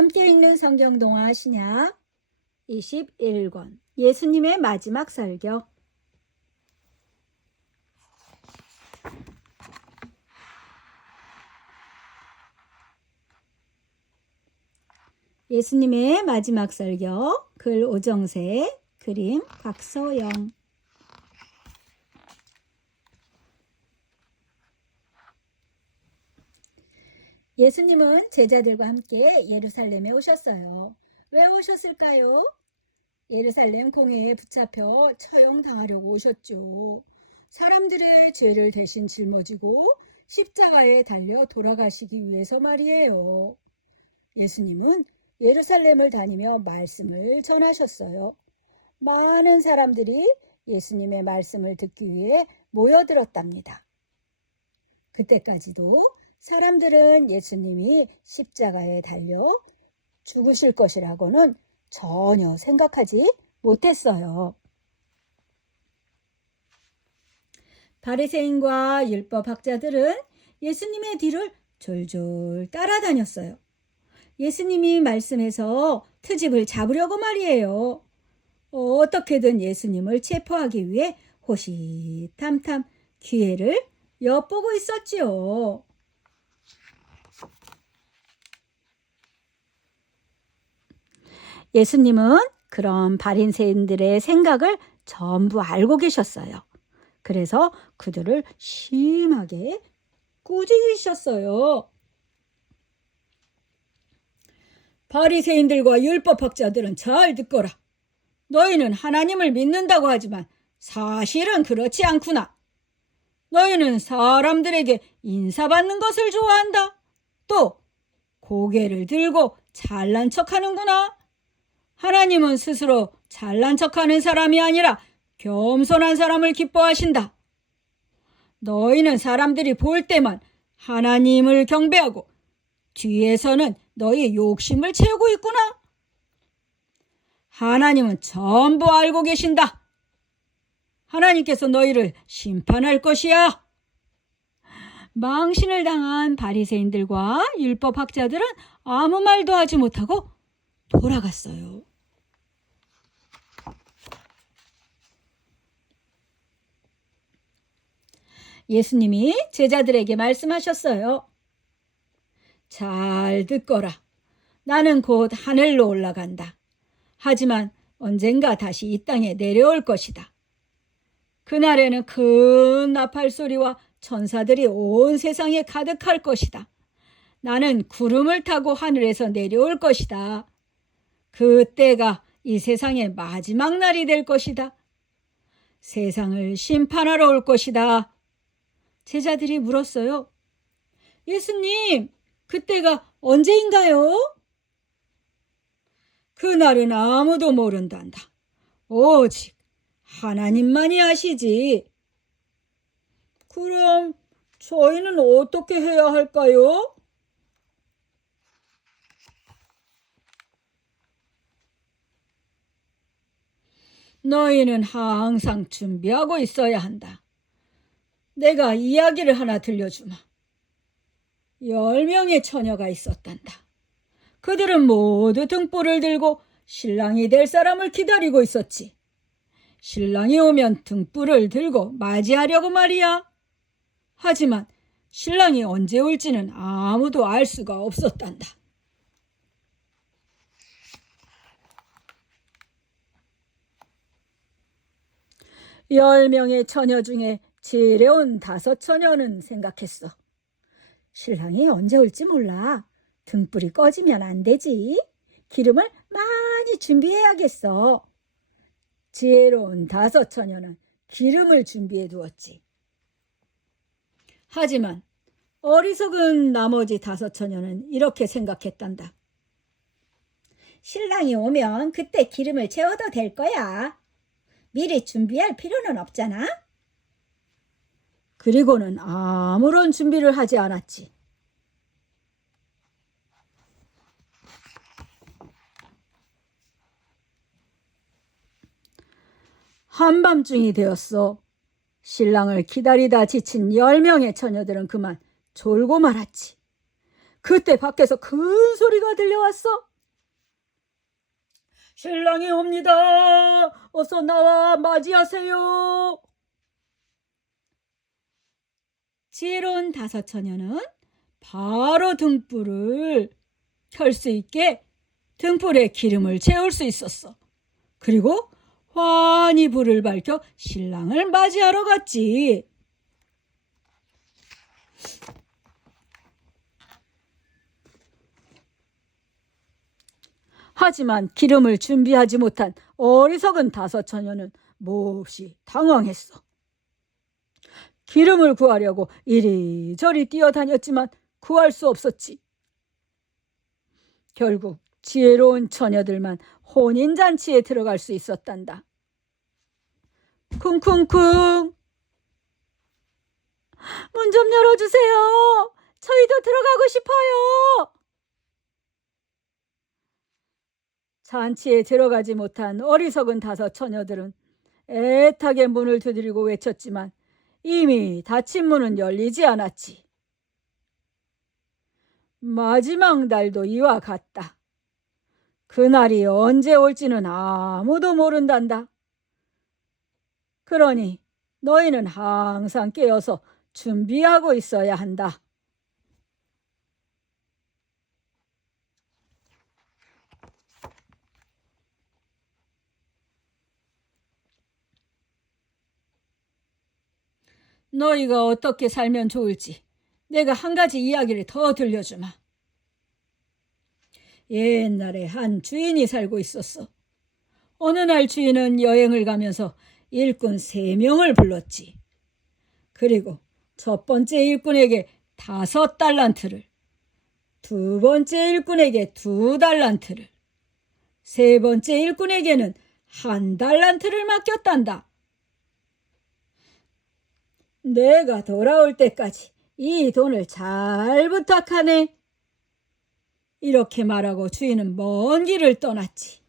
함께 읽는 성경동화 신약 21권 예수님의 마지막 설교. 예수님의 마지막 설교, 글 오정세, 그림 박소영. 예수님은 제자들과 함께 예루살렘에 오셨어요. 왜 오셨을까요? 예루살렘 공회에 붙잡혀 처형당하려고 오셨죠. 사람들의 죄를 대신 짊어지고 십자가에 달려 돌아가시기 위해서 말이에요. 예수님은 예루살렘을 다니며 말씀을 전하셨어요. 많은 사람들이 예수님의 말씀을 듣기 위해 모여들었답니다. 그때까지도 사람들은 예수님이 십자가에 달려 죽으실 것이라고는 전혀 생각하지 못했어요. 바리새인과 율법학자들은 예수님의 뒤를 졸졸 따라다녔어요. 예수님이 말씀해서 트집을 잡으려고 말이에요. 어떻게든 예수님을 체포하기 위해 호시탐탐 기회를 엿보고 있었지요. 예수님은 그런 바리새인들의 생각을 전부 알고 계셨어요. 그래서 그들을 심하게 꾸짖으셨어요. 바리새인들과 율법학자들은 잘 듣거라. 너희는 하나님을 믿는다고 하지만 사실은 그렇지 않구나. 너희는 사람들에게 인사받는 것을 좋아한다. 또 고개를 들고 잘난 척하는구나. 하나님은 스스로 잘난 척하는 사람이 아니라 겸손한 사람을 기뻐하신다. 너희는 사람들이 볼 때만 하나님을 경배하고 뒤에서는 너희 욕심을 채우고 있구나. 하나님은 전부 알고 계신다. 하나님께서 너희를 심판할 것이야. 망신을 당한 바리새인들과 율법학자들은 아무 말도 하지 못하고 돌아갔어요. 예수님이 제자들에게 말씀하셨어요. 잘 듣거라. 나는 곧 하늘로 올라간다. 하지만 언젠가 다시 이 땅에 내려올 것이다. 그날에는 큰 나팔 소리와 천사들이 온 세상에 가득할 것이다. 나는 구름을 타고 하늘에서 내려올 것이다. 그때가 이 세상의 마지막 날이 될 것이다. 세상을 심판하러 올 것이다. 제자들이 물었어요. 예수님, 그때가 언제인가요? 그날은 아무도 모른단다. 오직 하나님만이 아시지. 그럼 저희는 어떻게 해야 할까요? 너희는 항상 준비하고 있어야 한다. 내가 이야기를 하나 들려주마. 10명의 처녀가 있었단다. 그들은 모두 등불을 들고 신랑이 될 사람을 기다리고 있었지. 신랑이 오면 등불을 들고 맞이하려고 말이야. 하지만 신랑이 언제 올지는 아무도 알 수가 없었단다. 열 명의 처녀 중에 지혜로운 5 처녀는 생각했어. 신랑이 언제 올지 몰라. 등불이 꺼지면 안 되지. 기름을 많이 준비해야겠어. 지혜로운 5 처녀는 기름을 준비해 두었지. 하지만 어리석은 나머지 5 처녀는 이렇게 생각했단다. 신랑이 오면 그때 기름을 채워도 될 거야. 미리 준비할 필요는 없잖아. 그리고는 아무런 준비를 하지 않았지. 한밤중이 되었어. 신랑을 기다리다 지친 10명의 처녀들은 그만 졸고 말았지. 그때 밖에서 큰 소리가 들려왔어. 신랑이 옵니다. 어서 나와 맞이하세요. 지혜로운 다섯 처녀는 바로 등불을 켤 수 있게 등불에 기름을 채울 수 있었어. 그리고 환히 불을 밝혀 신랑을 맞이하러 갔지. 하지만 기름을 준비하지 못한 어리석은 다섯 처녀는 몹시 당황했어. 기름을 구하려고 이리저리 뛰어다녔지만 구할 수 없었지. 결국 지혜로운 처녀들만 혼인잔치에 들어갈 수 있었단다. 쿵쿵쿵. 문 좀 열어주세요. 저희도 들어가고 싶어요. 잔치에 들어가지 못한 어리석은 다섯 처녀들은 애타게 문을 두드리고 외쳤지만 이미 닫힌 문은 열리지 않았지. 마지막 날도 이와 같다. 그날이 언제 올지는 아무도 모른단다. 그러니 너희는 항상 깨어서 준비하고 있어야 한다. 너희가 어떻게 살면 좋을지 내가 한 가지 이야기를 더 들려주마. 옛날에 한 주인이 살고 있었어. 어느 날 주인은 여행을 가면서 일꾼 3명을 불렀지. 그리고 첫 번째 일꾼에게 5달란트를, 두 번째 일꾼에게 2달란트를, 세 번째 일꾼에게는 1달란트를 맡겼단다. 내가 돌아올 때까지 이 돈을 잘 부탁하네. 이렇게 말하고 주인은 먼 길을 떠났지.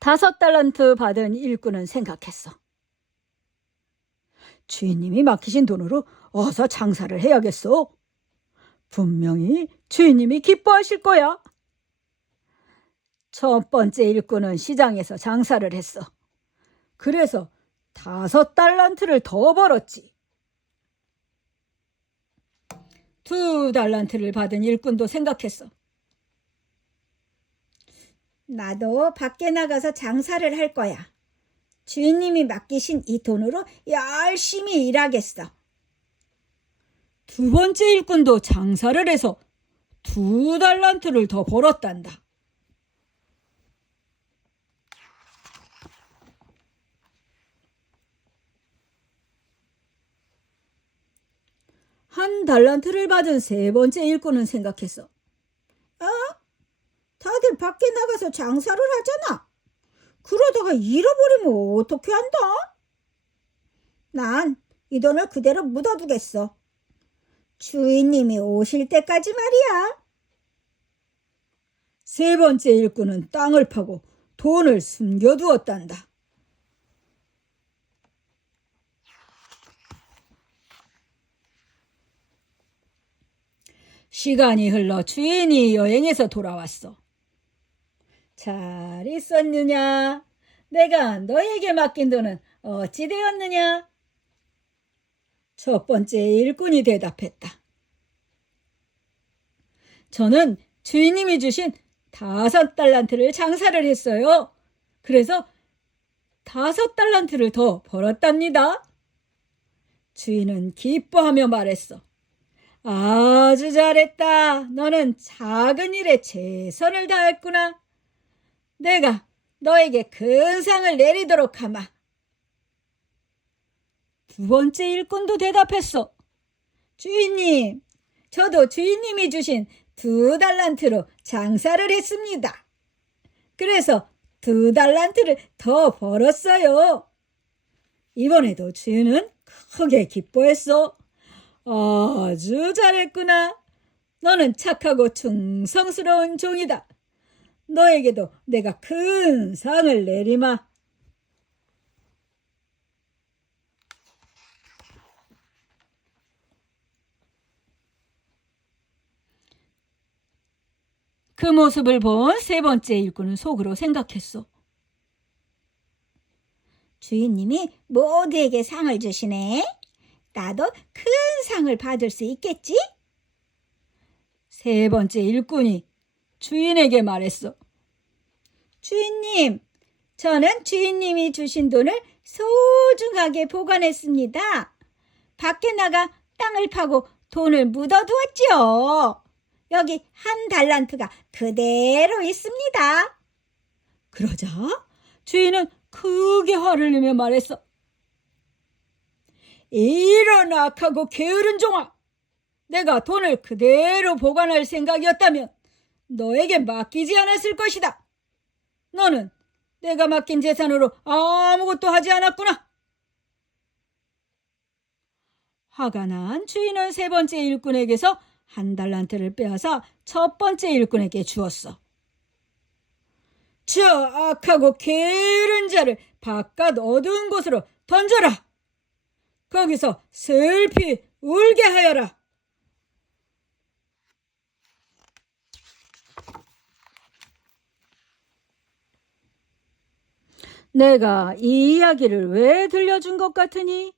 $5 받은 일꾼은 생각했어. 주인님이 맡기신 돈으로 어서 장사를 해야겠어. 분명히 주인님이 기뻐하실 거야. 첫 번째 일꾼은 시장에서 장사를 했어. 그래서 5달란트를 더 벌었지. 2달란트를 받은 일꾼도 생각했어. 나도 밖에 나가서 장사를 할 거야. 주인님이 맡기신 이 돈으로 열심히 일하겠어. 두 번째 일꾼도 장사를 해서 2달란트를 더 벌었단다. 한 달란트를 받은 세 번째 일꾼은 생각했어. 다들 밖에 나가서 장사를 하잖아. 그러다가 잃어버리면 어떻게 한다? 난 이 돈을 그대로 묻어두겠어. 주인님이 오실 때까지 말이야. 세 번째 일꾼은 땅을 파고 돈을 숨겨두었단다. 시간이 흘러 주인이 여행에서 돌아왔어. 잘 있었느냐? 내가 너에게 맡긴 돈은 어찌 되었느냐? 첫 번째 일꾼이 대답했다. 저는 주인님이 주신 5달란트를 장사를 했어요. 그래서 5달란트를 더 벌었답니다. 주인은 기뻐하며 말했어. 아주 잘했다. 너는 작은 일에 최선을 다했구나. 내가 너에게 큰 상을 내리도록 하마. 두 번째 일꾼도 대답했어. 주인님, 저도 주인님이 주신 2달란트로 장사를 했습니다. 그래서 2달란트를 더 벌었어요. 이번에도 주인은 크게 기뻐했어. 아주 잘했구나. 너는 착하고 충성스러운 종이다. 너에게도 내가 큰 상을 내리마. 그 모습을 본 세 번째 일꾼은 속으로 생각했어. 주인님이 모두에게 상을 주시네. 나도 큰 상을 받을 수 있겠지? 세 번째 일꾼이 주인에게 말했어. 주인님, 저는 주인님이 주신 돈을 소중하게 보관했습니다. 밖에 나가 땅을 파고 돈을 묻어두었지요. 여기 한 달란트가 그대로 있습니다. 그러자 주인은 크게 화를 내며 말했어. 이런 악하고 게으른 종아! 내가 돈을 그대로 보관할 생각이었다면 너에게 맡기지 않았을 것이다. 너는 내가 맡긴 재산으로 아무것도 하지 않았구나. 화가 난 주인은 세 번째 일꾼에게서 한 달란트를 빼앗아 첫 번째 일꾼에게 주었어. 저 악하고 게으른 자를 바깥 어두운 곳으로 던져라. 거기서 슬피 울게 하여라. 내가 이 이야기를 왜 들려준 것 같으니?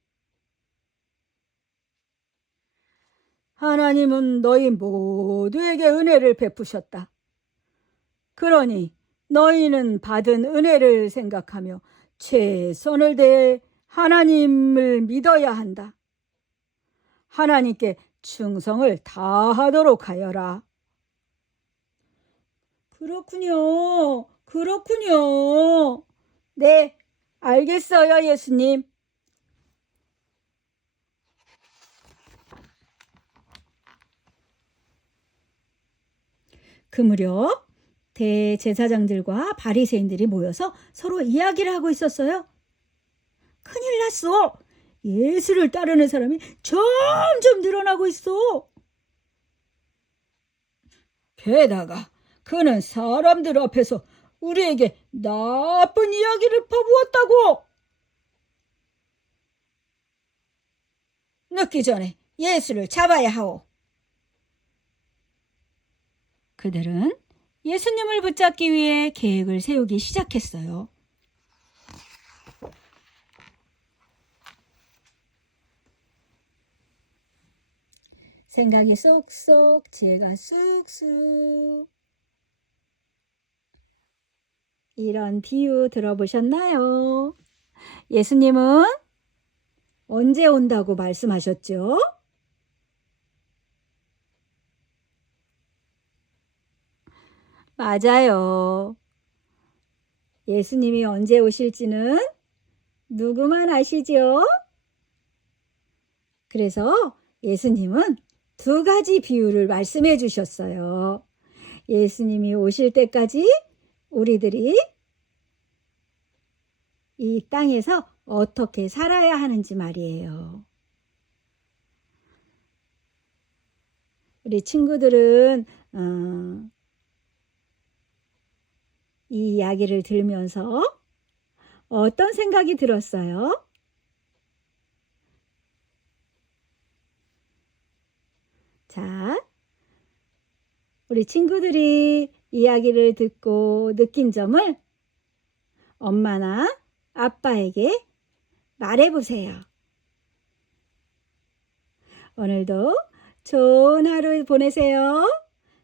하나님은 너희 모두에게 은혜를 베푸셨다. 그러니 너희는 받은 은혜를 생각하며 최선을 다해 하나님을 믿어야 한다. 하나님께 충성을 다하도록 하여라. 그렇군요. 네, 알겠어요, 예수님. 그 무렵 대제사장들과 바리새인들이 모여서 서로 이야기를 하고 있었어요. 큰일 났어. 예수를 따르는 사람이 점점 늘어나고 있어. 게다가 그는 사람들 앞에서 우리에게 나쁜 이야기를 퍼부었다고. 늦기 전에 예수를 잡아야 하오. 그들은 예수님을 붙잡기 위해 계획을 세우기 시작했어요. 생각이 쏙쏙, 지혜가 쑥쑥. 이런 비유 들어보셨나요? 예수님은 언제 온다고 말씀하셨죠? 맞아요. 예수님이 언제 오실지는 누구만 아시죠? 그래서 예수님은 두 가지 비유를 말씀해 주셨어요. 예수님이 오실 때까지 우리들이 이 땅에서 어떻게 살아야 하는지 말이에요. 우리 친구들은 이 이야기를 들으면서 어떤 생각이 들었어요? 자, 우리 친구들이 이야기를 듣고 느낀 점을 엄마나 아빠에게 말해보세요. 오늘도 좋은 하루 보내세요.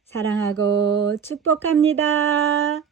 사랑하고 축복합니다.